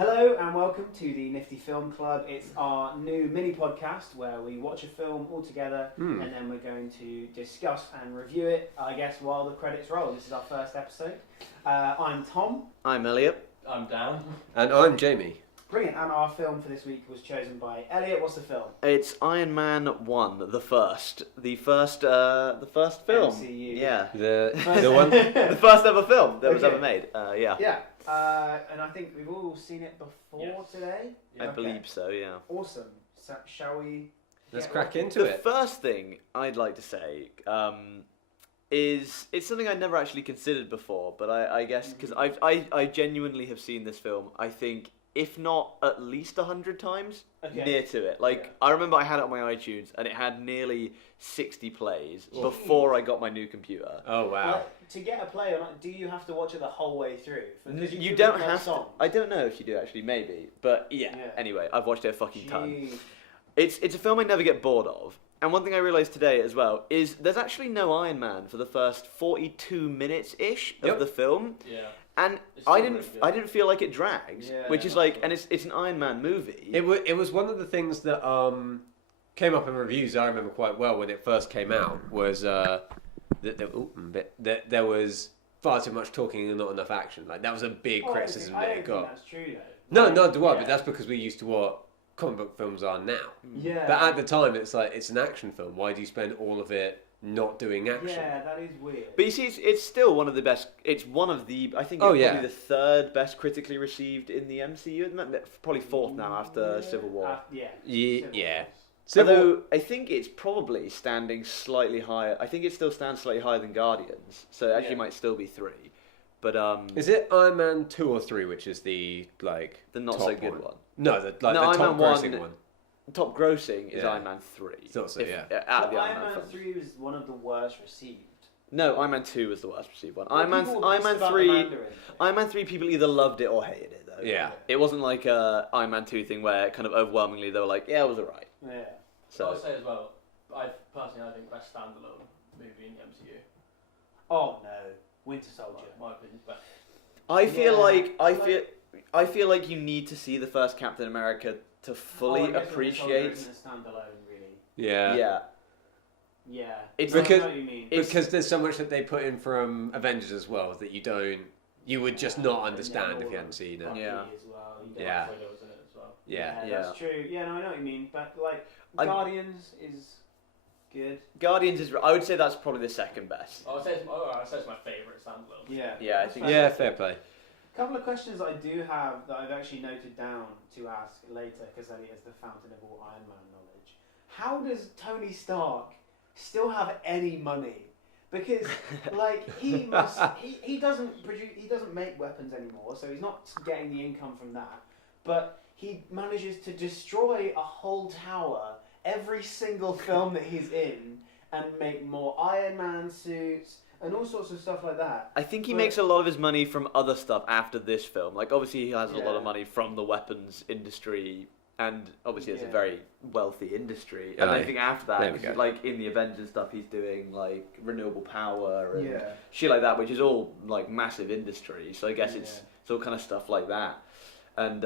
Hello and welcome to the NifD Film Club. It's our new mini podcast where we watch a film all together and then we're going to discuss and review it, I guess, while the credits roll. This is our first episode. I'm Tom. I'm Elliott. I'm Dan. And I'm Jamie. Brilliant. And our film for this week was chosen by Elliott. What's the film? It's Iron Man 1, the first film. MCU. Yeah. The one. The first ever film that was Okay. ever made. Yeah. Yeah. And I think we've all seen it before today. I believe so, yeah. Awesome. So, shall we? Let's get crack right into The it. first thing I'd like to say is it's something I'd never actually considered before, but I guess because I genuinely have seen this film, I think, if not at least 100 times, Okay. near to it. Like, Yeah. I remember I had it on my iTunes, and it had nearly 60 plays before I got my new computer. Oh wow. Like, to get a play on it, do you have to watch it the whole way through? Because You could don't pick, like, have to. songs. I don't know if you do actually, maybe, but yeah. Yeah. Anyway, I've watched it a fucking ton. Gee. It's a film I never get bored of. And one thing I realised today as well is there's actually no Iron Man for the first 42 minutes ish of Yep. the film, Yeah. and It's still I really didn't good. I didn't feel like it drags, Yeah, which is that's like, good. and it's an Iron Man movie. It was one of the things that came up in reviews. I remember quite well when it first came out was that there was far too much talking and not enough action. Like that was a big criticism I that don't it think got. that's true though. No, not do I. Yeah. But that's because we used to what comic book films are now. Yeah. But at the time, it's like it's an action film. Why do you spend all of it not doing action? Yeah, that is weird. But you see, it's still one of the best. It's one of the. I think it's Oh, probably yeah. the third best critically received in the MCU. Isn't that probably fourth now after Civil War? Yeah. Yeah. Although I think it's probably standing slightly higher. I think it still stands slightly higher than Guardians, so it actually Yeah. might still be 3. But Is it Iron Man 2 or 3, which is the like the not top so good one. No, the No, top Iron Man grossing 1 one. Top grossing is Yeah. Iron Man 3. Thought so, yeah. Out of the Iron Iron Man Man films. 3 was one of the worst received. No, Iron Man 2 was the worst received one. Well, Iron Man people Iron Man pissed about the 3 Mandarin. Iron Man 3 people either loved it or hated it though. Yeah. It wasn't like a Iron Man 2 thing where kind of overwhelmingly they were like, yeah, it was alright. Yeah. So So I'll say as well, I think best standalone movie in the MCU. Oh no, Winter Soldier. My opinion's best. I feel Yeah, like like- I feel like you need to see the first Captain America to fully Oh, I guess Winter Soldier appreciate. isn't a standalone, really. Yeah. Yeah. Yeah. It's I because- know what you mean. it's- Because there's so much that they put in from Avengers as well that you would just not understand if you hadn't seen it. Bucky Yeah. As well. You Black Yeah. Widow was in it as well. Yeah. That's true. Yeah, no, I know what you mean. But like, I- Guardians is good. Guardians is. I would say that's probably the second best. I'd say it's my favourite standalone. Yeah. Yeah, I That's think- fair. Yeah, fair play. A couple of questions I do have that I've actually noted down to ask later because Elliott is the fountain of all Iron Man knowledge. How does Tony Stark still have any money? Because like he doesn't make weapons anymore, so he's not getting the income from that. But he manages to destroy a whole tower every single film that he's in and make more Iron Man suits and all sorts of stuff like that. I think he But- makes a lot of his money from other stuff after this film. Like obviously he has a lot Yeah. of money from the weapons industry, and obviously it's a Yeah. very wealthy industry. And I Aye. think after There that, we 'cause go. like in the Avengers stuff, he's doing like renewable power and Yeah. shit like that, which is all like massive industry. So I guess Yeah. it's all kind of stuff like that. And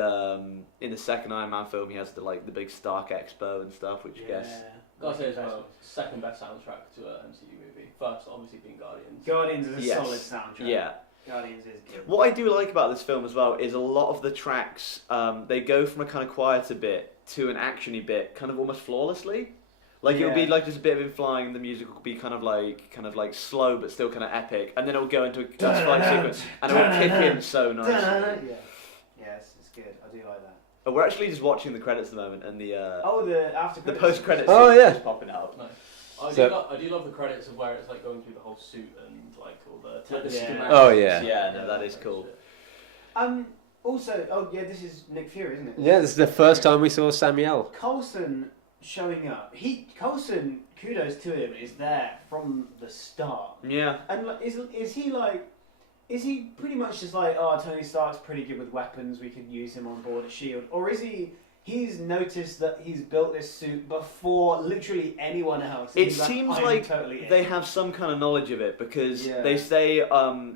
in the second Iron Man film, he has the big Stark Expo and stuff, which I guess. Gotta say as well, second best soundtrack to an MCU movie. First, obviously, being Guardians. Guardians is a Yes. solid soundtrack. Yeah. Guardians is good. What I do like about this film as well is a lot of the tracks, they go from a kind of quieter bit to an actiony bit, kind of almost flawlessly. Like it'll be Yeah. like just a bit of him flying, the music will be kind of like slow but still kind of epic, and then it'll go into a flight sequence and it will kick in so nicely. Yeah. Yes, it's good. I do like that. But we're actually just watching the credits at the moment, and the The after the credits. post credits Oh, yeah. is popping up. Nice. So- I do love the credits of where it's like going through the whole suit and like all the Like the Yeah. schematics. Oh, yeah. Yeah, no, that is cool. Also, this is Nick Fury, isn't it? Yeah, this is the first time we saw Samuel. Coulson showing up. Coulson, kudos to him, is there from the start. Yeah. And like, is he pretty much just like, oh, Tony Stark's pretty good with weapons, we could use him on board at S.H.I.E.L.D., or is he he's noticed that he's built this suit before literally anyone else. It He's seems "I'm like totally in." they have some kind of knowledge of it because Yeah. they say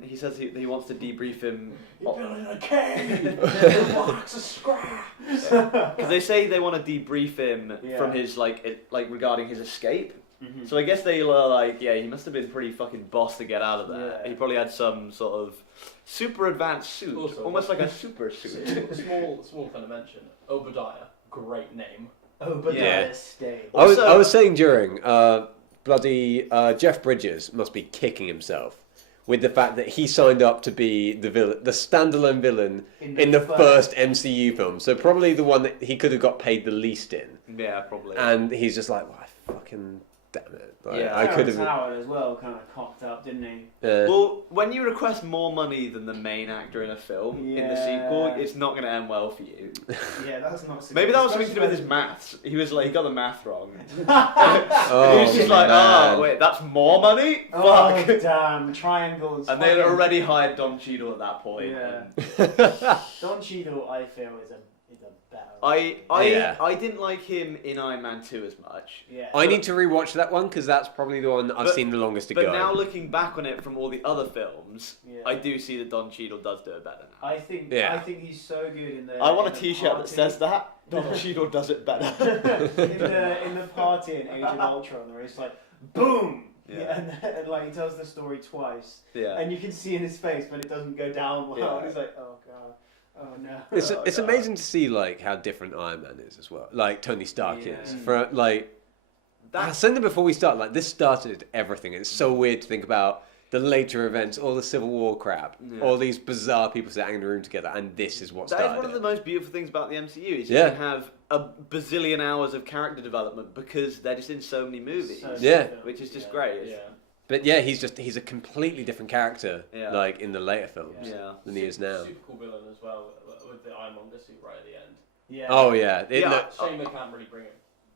he says he wants to debrief him You're building a cave. A box of scraps. because they say they want to debrief him Yeah. from his like regarding his escape. Mhm. So I guess they are like, yeah, he must have been pretty fucking boss to get out of there. Yeah. He probably had some sort of super advanced suit, Also, almost like a super suit. Small kind of mention. Obadiah, great name. Oh, but Yeah. yeah. Stay. Also- I was saying during, bloody Jeff Bridges must be kicking himself with the fact that he signed up to be the villain, the standalone villain in the first MCU film. So probably the one that he could have got paid the least in. Yeah, probably. And he's just like, well, I fucking damn it. Like, Yeah. I could have. Howard as well kind of cocked up, didn't he? Well, when you request more money than the main actor in a film in the sequel, Yeah. it's not going to end well for you. Yeah, that's not. So Maybe good, that was something to do with his especially maths. He was like, he got the math wrong. Oh, he was just like, man. oh, wait, that's more money? when- Oh Fuck. damn! Triangles. And they had fucking- already hired Don Cheadle at that point. Yeah. and Don Cheadle, I feel, is a better. Yeah. I didn't like him in Iron Man 2 as much. Yeah. I need to rewatch that one because that's probably the one that I've But- seen the longest to But go. now looking back on it from all the other films, Yeah. I do see that Don Cheadle does do it better now. I think. Yeah. I think he's so good in the. I want a in the T-shirt that party- says that. Don Cheadle does it better. in the party in Age of Ultron, where it's like, boom. Yeah. And like he tells the story twice, Yeah. and you can see in his face, but it doesn't go down well. Yeah. And he's like, oh god, oh no. It's Oh, it's God. amazing to see like how different Iron Man is as well. Like Tony Stark Yeah. is. For like I That's said it before we start, like this started everything. It's so weird to think about the later events, all the Civil War crap, Yeah. all these bizarre people sitting in a room together, and this is what That started is one of the it. most beautiful things about the MCU is Yeah. you can have a bazillion hours of character development because they're just in so many movies, So Yeah. good. which is just Yeah. great. Yeah. But yeah, he's a completely different character, Yeah. like in the later films Yeah. than he is now. Super cool villain as well with the Ironmonger suit right at the end. Yeah. Oh yeah, it Yeah. look- Shame they can't really bring it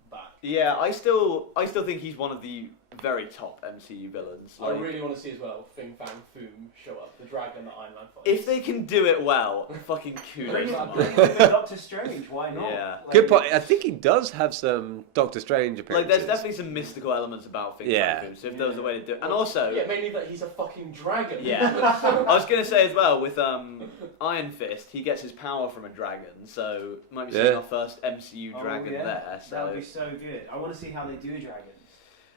back. Yeah, I still think he's one of the very top MCU villains. I Like, really want to see as well Fing Fang Foom show up, the dragon that Iron Man fights. if they can do it well, fucking Bring kudos. it, to bring them. it to Doctor Strange. Why not? Yeah. Like, good point. I think he does have some Doctor Strange Like, appearances. there's definitely some mystical elements about things Yeah. like him, so if there was a way to do it. And also, yeah, mainly that he's a fucking dragon. yeah. I was going to say as well, with Iron Fist, he gets his power from a dragon, so might be seeing Yeah. our first MCU Oh, dragon yeah. there. That So would be so good. I want to see how they do dragons.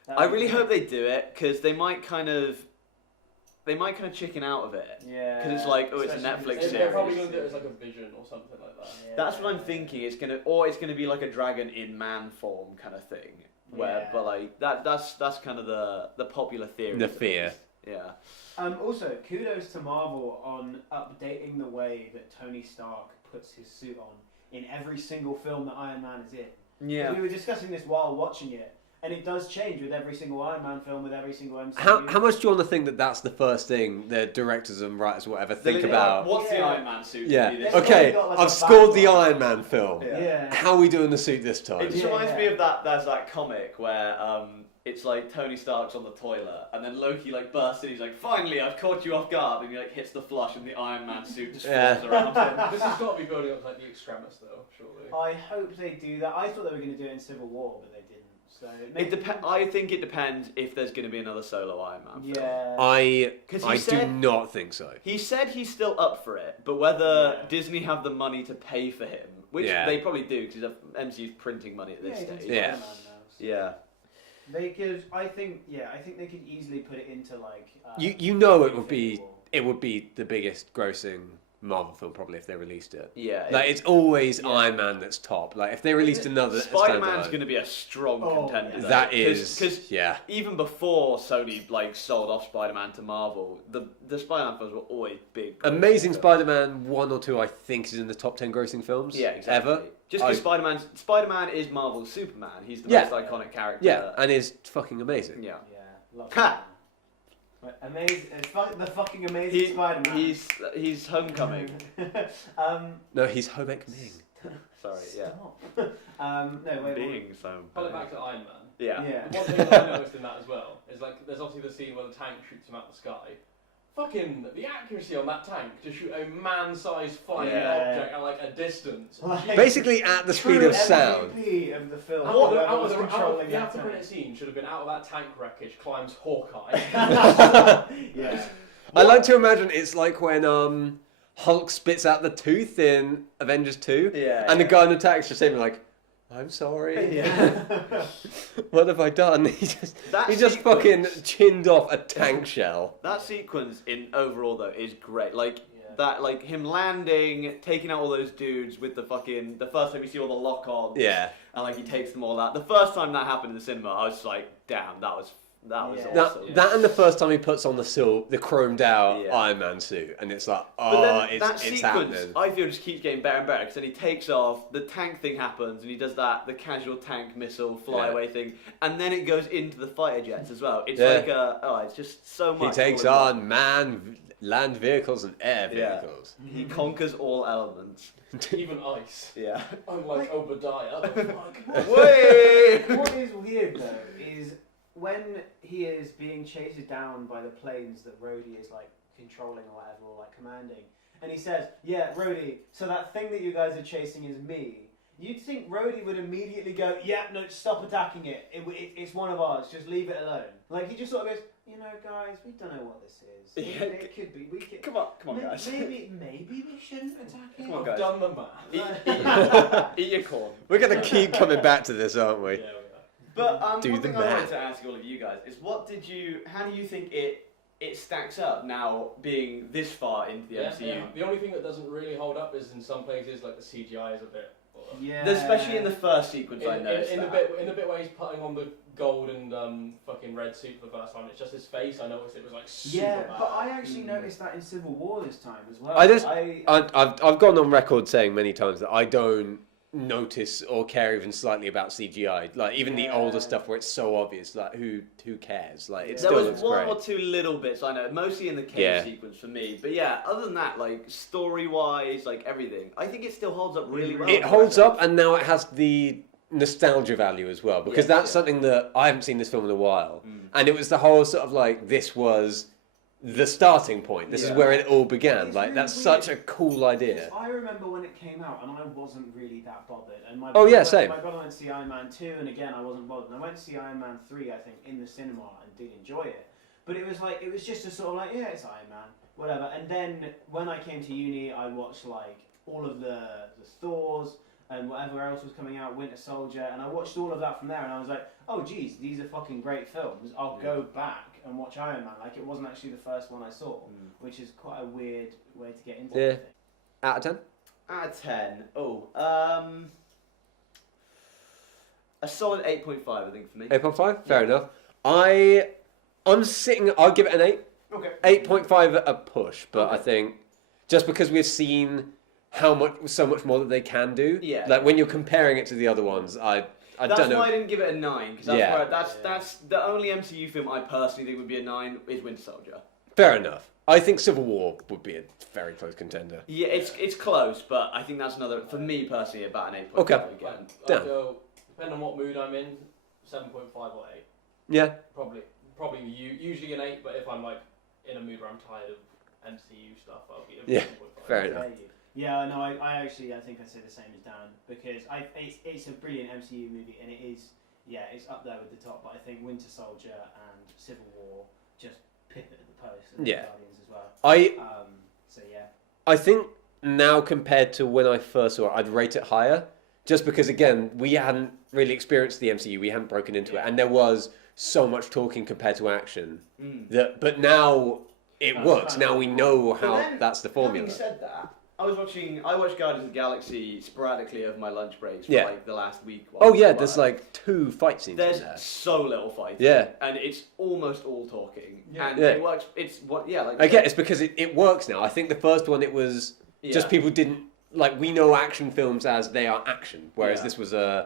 That I would be really good. hope they do it, because they might kind of chicken out of it. Yeah. 'Cause it's like, oh, it's a Especially Netflix if They're probably series. going to do it as like a vision or something like that. Yeah. That's what I'm thinking. It's gonna be like a dragon in man form kind of thing. Where, Yeah. but like that's kind of the popular theory. The fear. Yeah. Also, kudos to Marvel on updating the way that Tony Stark puts his suit on in every single film that Iron Man is in. Yeah. We were discussing this while watching it, and it does change with every single Iron Man film, with every single MCU. How much do you want to think that that's the first thing the directors and writers, whatever, think Yeah, about? What's the Yeah. Iron Man suit? Yeah. gonna be this They've time? Okay, got, like, I've a scored the background. Iron Man film. Yeah. How are we doing the suit this time? It just Yeah, reminds yeah. me of there's that comic where it's like Tony Stark's on the toilet and then Loki like bursts in, he's like, finally I've caught you off guard, and he like hits the flush and the Iron Man suit just Yeah. falls around him. This has got to be building up to like the Extremis though, surely. I hope they do that. I thought they were going to do it in Civil War, but they didn't. So I think it depends if there's going to be another solo Iron Man film. Yeah. I 'Cause he do said- not think so. He said he's still up for it, but whether Yeah. Disney have the money to pay for him, which Yeah. they probably do because MCU's printing money at this Yeah, he did stage. Yeah. Spider-Man now, so. Yeah. They could. I think they could easily put it into like. You know it would Infinity be War. the biggest grossing Marvel film probably if they released it. Yeah. Like it's always Yeah. Iron Man that's top. Like if they released another Spider-Man's standalone, going to be a strong Oh, contender. yeah. though. that is because yeah. even before Sony like sold off Spider-Man to Marvel, the Spider-Man films were always big. Amazing grossing Spider-Man 1 or 2 I think is in the top 10 grossing films films. Yeah, exactly. ever. Just because Spider-Man is Marvel's Superman. He's the Yeah. most iconic character. Yeah, and is fucking amazing. Yeah. Yeah. Love Ha! But amazing. The fucking amazing Spider-Man. He's Homecoming. No, he's Homecoming. Sorry, yeah. Stop. No, wait. Being so. Pull it back to Iron Man. Yeah. Yeah. The one thing that I noticed in that as well is like there's obviously the scene where the tank shoots him out the sky. fucking the accuracy on that tank to shoot a man-sized flying Yeah. object at like a distance. Like, Basically at the speed true of sound. MVP of the film. Out of the, whoever was the controlling that after tank. credit scene should have been out of that tank wreckage climbs Hawkeye. Yeah. I like to imagine it's like when Hulk spits out the tooth in Avengers 2, Yeah, and the yeah. guy in the tank's just saying like, "I'm sorry, Yeah. what have I done?" He That just sequence- fucking chinned off a tank shell. That sequence in overall though is great. Like Yeah. that, like him landing, taking out all those dudes with the first time you see all the lock-ons. Yeah. And like he takes them all out. The first time that happened in the cinema, I was like, damn, that was Yeah. awesome. That and the first time he puts on the chromed out Yeah. Iron Man suit, and it's like, But oh, then that it's sequence, happening. I feel, just keeps getting better and better because then he takes off, the tank thing happens, and he does the casual tank missile flyaway thing, and then it goes into the fighter jets as well. It's it's just so He much. takes all in on land vehicles and air Yeah. vehicles. one. He conquers all elements. Even ice. Yeah. Unlike Obadiah. The fuck? Way. What is weird though is when he is being chased down by the planes that Rhodey is like controlling or whatever, or like commanding, and he says, "Yeah, Rhodey, so that thing that you guys are chasing is me." You'd think Rhodey would immediately go, "Yeah, no, stop attacking it. It's one of ours. Just leave it alone." Like he just sort of goes, "You know, guys, we don't know what this is. Yeah, It could be. We could. Come on, guys. Maybe we shouldn't attack it." Come on, I've guys. done the math. Eat your corn. We're gonna keep coming back to this, aren't we? Yeah, we are. But Do one the thing I wanted math. to ask all of you guys is, how do you think it stacks up now being this far into the MCU? Yeah. The only thing that doesn't really hold up is in some places like the CGI is a bit. Yeah. Especially in the first sequence, I noticed in the that. bit where he's putting on the gold and fucking red suit for the first time, it's just his face. I noticed it was like super Yeah, bad. but I actually noticed that in Civil War this time as well. I've gone on record saying many times that I don't notice or care even slightly about CGI. Like even the Yeah. older stuff where it's so obvious, like who cares? Like it There still There was looks one great. or two little bits I know, mostly in the cave Yeah. sequence for me. But yeah, other than that, like story-wise, like everything, I think it still holds up really well. It holds up, and now it has the nostalgia value as well, because Yes, that's yeah. something that I haven't seen this film in a while, Mm. and it was the whole sort of like this was the starting point. This is Yeah. where it all began. It's Like really that's weird. such a cool idea. I remember when it came out, and I wasn't really that bothered. And my Oh, yeah, brother- same. My brother went to see Iron Man 2, and again, I wasn't bothered. And I went to see Iron Man 3, I think, in the cinema, and did enjoy it. But it was just a sort of like, yeah, it's Iron Man, whatever. And then when I came to uni, I watched like all of the Thors and whatever else was coming out, Winter Soldier, and I watched all of that from there, and I was like, oh geez, these are fucking great films. I'll go back and watch Iron Man. Like it wasn't actually the first one I saw, which is quite a weird way to get into Yeah. it. Out of 10? Out of 10, a solid 8.5, I think, for me. 8.5? Fair enough. I'm sitting. I'll give it an 8. Okay. 8.5 at a push, but Okay. I think just because we've seen so much more that they can do. Yeah. Like when you're comparing it to the other ones, I That's don't know. why I didn't give it a 9, because that's, Yeah. where, that's the only MCU film I personally think would be a 9 is Winter Soldier. Fair enough. I think Civil War would be a very close contender. Yeah, it's close, but I think that's another, for me personally, about an 8.5 Okay. again. Damn. So, depending on what mood I'm in, 7.5 or 8. Yeah. Probably usually an 8, but if I'm like in a mood where I'm tired of MCU stuff, I'll give it Yeah, 7.5. fair enough. Yeah, no, I think I'd say the same as Dan, because it's a brilliant MCU movie, and it's up there with the top, but I think Winter Soldier and Civil War just pip it at the post, and Yeah. Guardians as well. I So yeah. I think now compared to when I first saw it, I'd rate it higher. Just because, again, we hadn't really experienced the MCU, we hadn't broken into it, and there was so much talking compared to action. But now it That's works. fine. Now we know But how then, that's the formula. Having said that, I watched Guardians of the Galaxy sporadically over my lunch breaks for Yeah. like the last week. Oh yeah, while there's I- like 2 fight scenes There's in there. so little fighting. Yeah. And it's almost all talking. Yeah. And Yeah. it works. It's what, yeah, like. I get it's because it works now. I think the first one it was just Yeah. people didn't like we know action films as they are action, whereas Yeah. this was Yeah.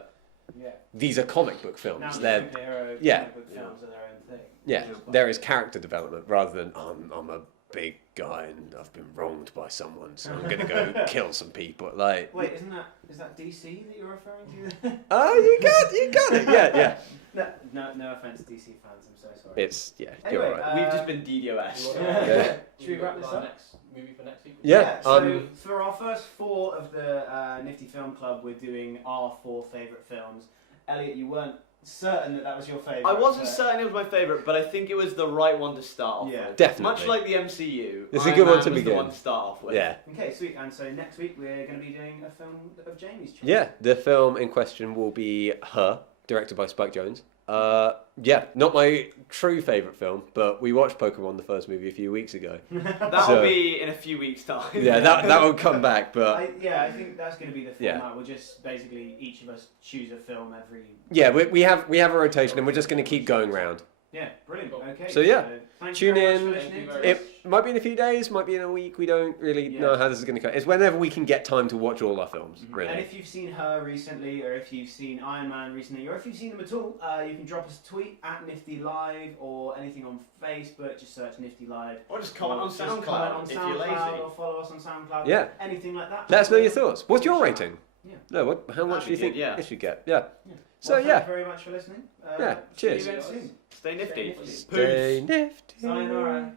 these are comic book Now films. the They're superhero yeah. comic book films are their own thing. yeah, which is quite there is character development rather than I'm a big guy and I've been wronged by someone, so I'm gonna go kill some people. Like, Wait, is that DC that you're referring to? oh, you got it. Yeah. No offense, DC fans. I'm so sorry. It's Anyway, you're right. We've just been DDoS. Yeah. Should we wrap this up? Next movie for next week? Yeah. So for our first 4 of the NifD Film Club, we're doing our 4 favourite films. Elliot, you weren't certain that was your favourite. I wasn't but- certain it was my favourite, but I think it was the right one to start off Yeah. with. Definitely. Much like the MCU, It's a Iron good one Man to was begin. the one to start off with. Yeah. Okay, sweet. And so next week we're going to be doing a film of Jamie's choice. Yeah, the film in question will be Her, directed by Spike Jonze. Not my true favourite film, but we watched Pokemon, the first movie, a few weeks ago. That'll So- be in a few weeks' time. Yeah, that will come back, but I think that's going to be the format. We'll just basically each of us choose a film every. yeah, we have a rotation, and we're just going to keep going round. Yeah, brilliant. Okay. So, yeah, thank tune you very much in. for listening Thank you to very us. It might be in a few days, might be in a week. We don't really know how this is going to go. It's whenever we can get time to watch all our films, And really. if you've seen Her recently, or if you've seen Iron Man recently, or if you've seen them at all, you can drop us a tweet at NifD Live or anything on Facebook. Just search NifD Live. Or just comment on Just comment on SoundCloud if you're SoundCloud lazy. or follow us on SoundCloud. Yeah. Anything like that. Let us know your thoughts. What's your rating? Yeah. No, how much That'd do you be think good, yeah. it should get? Yeah. Yeah. So, Well, yeah. Thank you very much for listening. Yeah, See you cheers. again soon. Stay nifty. Stay nifty. Stay nifty. Sayonara.